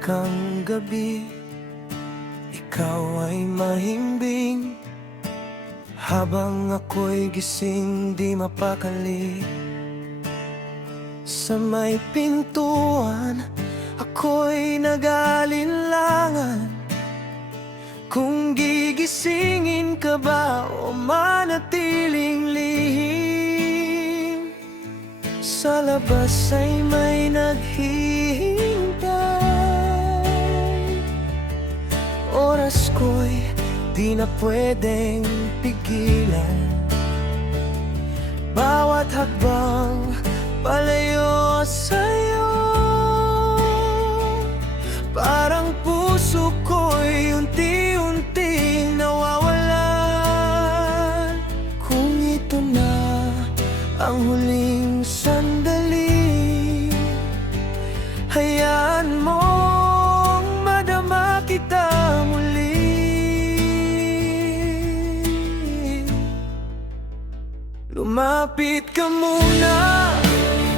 ang gabi, ikaw ay mahimbing, habang ako'y gising di mapakali. Sa may pintuan, ako'y nag-aalinlangan, kung gigisingin ka ba o manatiling lihim. Sa labas ay may naghihintay, oras ko'y di na pwedeng pigilan. Bawat hakbang palayo sa'yo, parang puso ko'y unti-unting nawawalan. Kung ito na ang huling sandali, hayaan mong madama kita muli. Lumapit ka muna,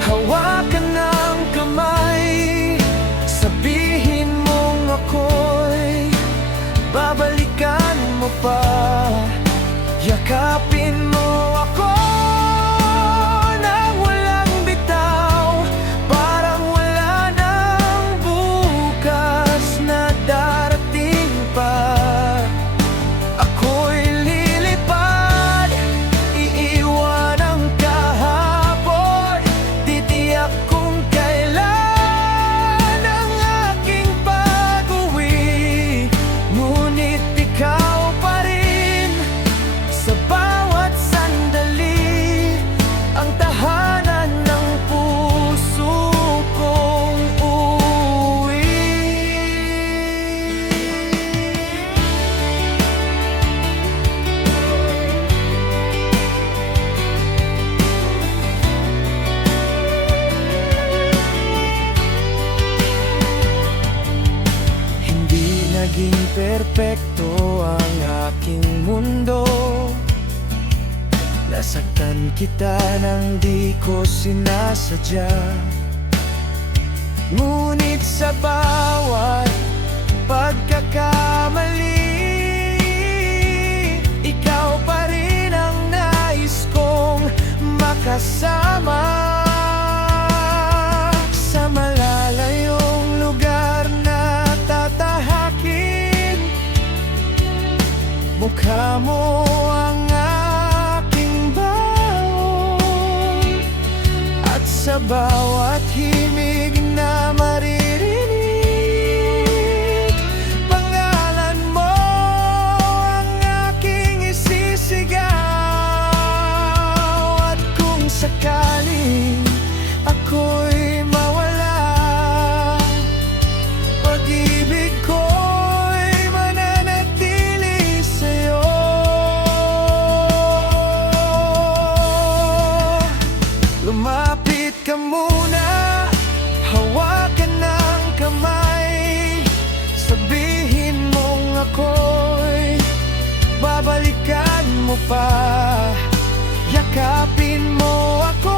hawakan ng kamay, sabihin mong ako'y babalikan mo pa. Yakapin mo ako nang walang bitaw, parang wala nang bukas na darating pa. Ako'y lilipad, iiwan ang kahapon, titiyak kung kailan ang aking pag-uwi. Ngunit ikaw pa rin sa bawat sandali, ang tahanan ng puso kong uwi. Hindi naging perpekto ang aking mundo, nasaktan kita nang di ko sinasadya. Ngunit sa bawat pagkakamali, ikaw pa rin ang nais kong makasama. Sa malalayong lugar na tatahakin, mukha mo ang aking baon, at sa bawat himig na maririnig, pangalan mo ang aking isisigaw. At kung sakaling ako'y mawala, pag-ibig ko'y mananatili sa'yo. Lumapit ka muna, hawakan ng kamay, sabihin mong ako'y babalikan mo pa. Yakapin mo ako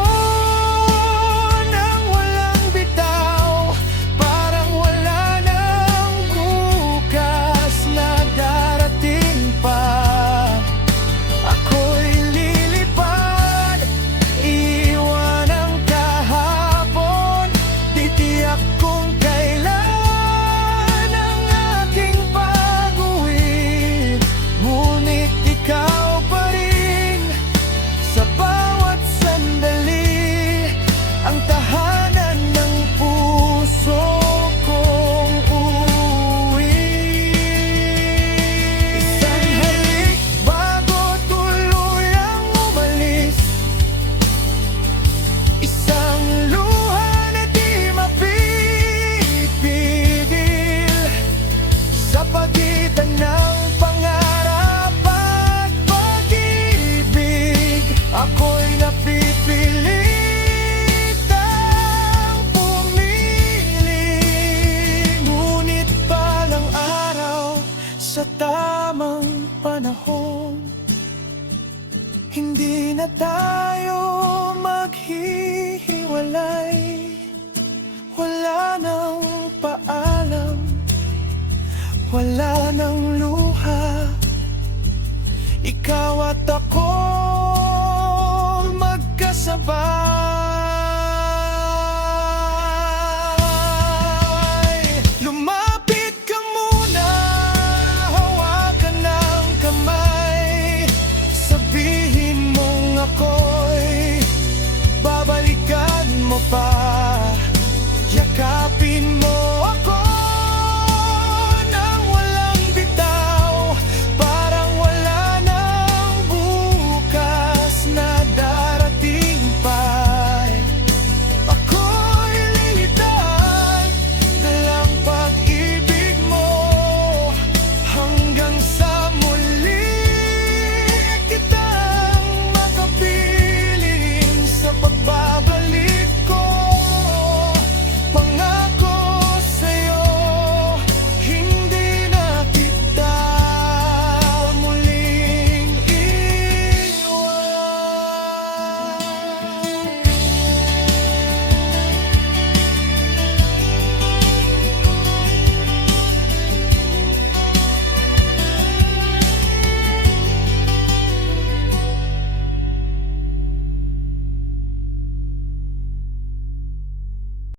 nang walang bitaw, parang wala nang bukas na darating pa. Ako'y lilipad, iwan ang kahapon, titiyak kung kailan ang aking pag-uwi. Ngunit ikaw pa rin sa bawat sandali, ang tahanan ng puso kong uwi. Isang halik bago tuluyang umalis, isang luha na di mapipigil, sa pagitan ng pangarap at pag-ibig. Ako'y napipilitang pumili, ngunit balang araw sa tamang panahon, hindi na tayo maghihiwalay. Wala nang paalam, wala ng luha. Ikaw at ako magkasabay,